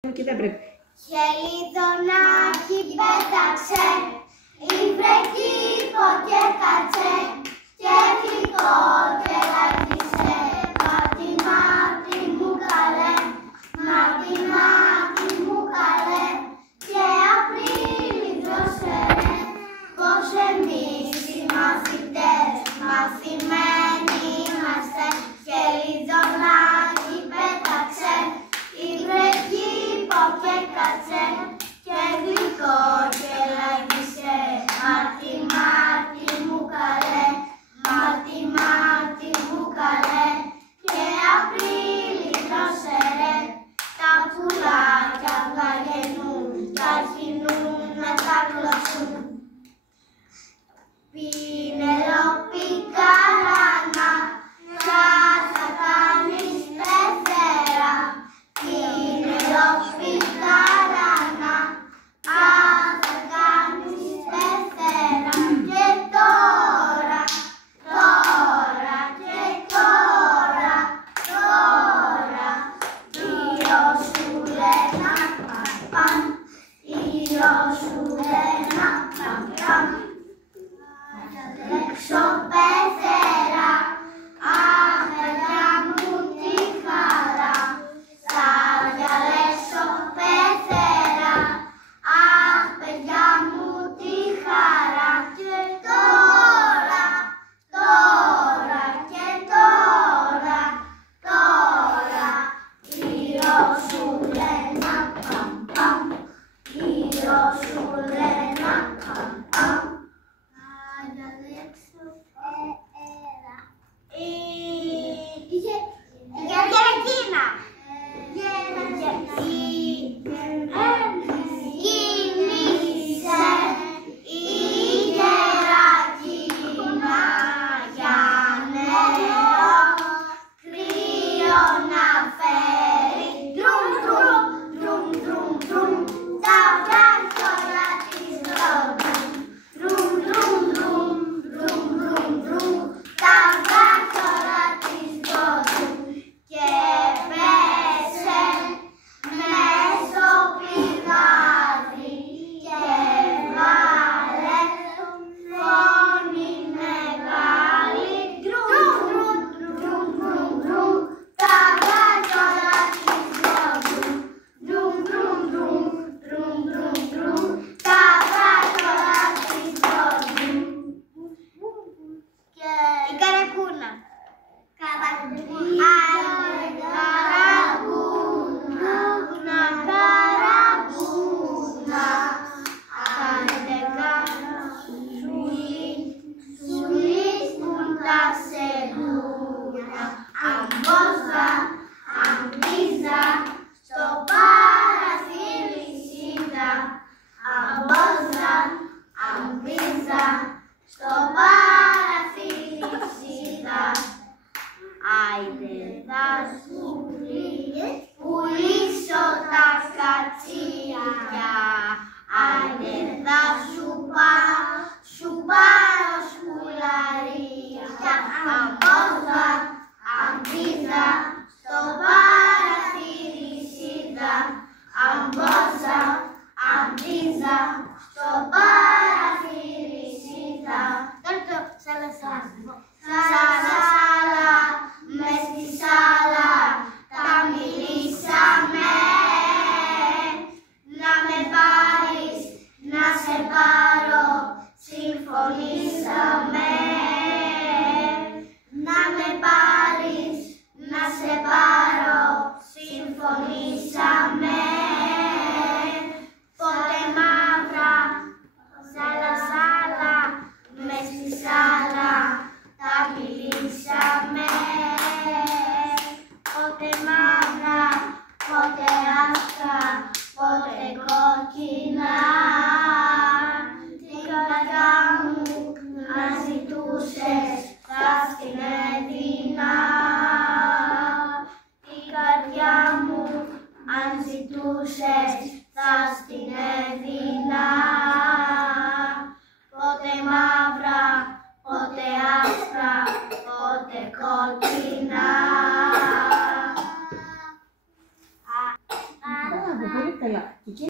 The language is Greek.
Και δεν πρέπει. Χελιδονάκι πέταξε, υβρεκίπο και κάτσε, και γλυκό και λαγίσε. Μάτι, μάτι μου καλέ, μάτι, μάτι μου καλέ, και Απρίλη δώσε ρε, πως εμείς οι μαθητές μαθημένοι είμαστε. Χελιδονάκι πέταξε, υβρεκίπο και κάτσε, και γλυκό και λαγίσε. Μάτι, μάτι μου καλέ, μάτι, μάτι μου καλέ, και Απρίλη δώσε ρε, τα πουλάκια βγαγενούν κι αρχινούν να τα κλωτσούν. Πινελόπη καράνα, θα κάνεις πεθέρα. Πινελόπη καράνα, θα κάνεις πεθέρα. Και τώρα, τώρα και τώρα, τώρα, ήλιο σου λένα παμ, ήλιο σου λένα παμ παμ. Έξω πεθέρα, αχ παιδιά μου τι χαρά, θα διαλέξω πεθέρα, αχ παιδιά μου τι χαρά. Και τώρα, τώρα και τώρα, τώρα, ήλιο σου λένα παμ παμ, ήλιο σου λένα παμ παμ. Γερακίνα. Κίνησε η γερακίνα για νερό, κρύο να φέρει. Ντρουμ, ντρουμ, ντρουμ, ντρουμ, ντρουμ, τα βράχια της γκρόντουν. Ντρουμ, ντρουμ, ντρουμ, ντρουμ, ντρουμ, ντρουμ, τα βράχια της γκρόντουν. Και πέσε μες στο πηγάδι και βάλε φωνή μεγάλη. Ντρουμ, ντρουμ, ντρουμ, ντρουμ, ντρουμ, τα βράχια της γκρόντουν. Ντρουμ, ντρουμ, ντρουμ, ντρουμ, ντρουμ, ντρουμ, τα βράχια της γκρόντουν. Η καρακούνα. Καρακούνα, καρακούνα, καρακούνα, άντε κάνα σουλί, σουλί σπουν τα σελούνια. Αμπόζα, αμπίζα, στο παραθύρι σίδα. Αμπόζα, αμπίζα, στο παραθύρι σίδα. Άιντε θα σου πουλήσω τα κατσίκια, άιντε θα σου πάρω σκουλαρίκια. Αμπόζα, αμπίζα, στο παραθύρι σίδα. Αμπόζα, αμπίζα, στο παραθύρι σίδα. Τώρα το σαλασάλα. Σαλασάλα, μες στη σάλα τα μιλήσαμε. Να με πάρεις, να σε πάρω, συμφωνήσαμε. Να με πάρεις, να σε πάρω, συμφωνήσαμε. Πότε μαύρα, σαλασάλα, μες στη σάλα τα μιλήσαμε. Πότε μαύρα, πότε άσπρα, πότε κόκκινα. Την καρδιά μου αν ζητούσες θα στην έδινα. Την καρδιά μου αν ζητούσες θα στην έδινα. Πότε μαύρα, πότε άσπρα, πότε κόκκινα. ήθελα και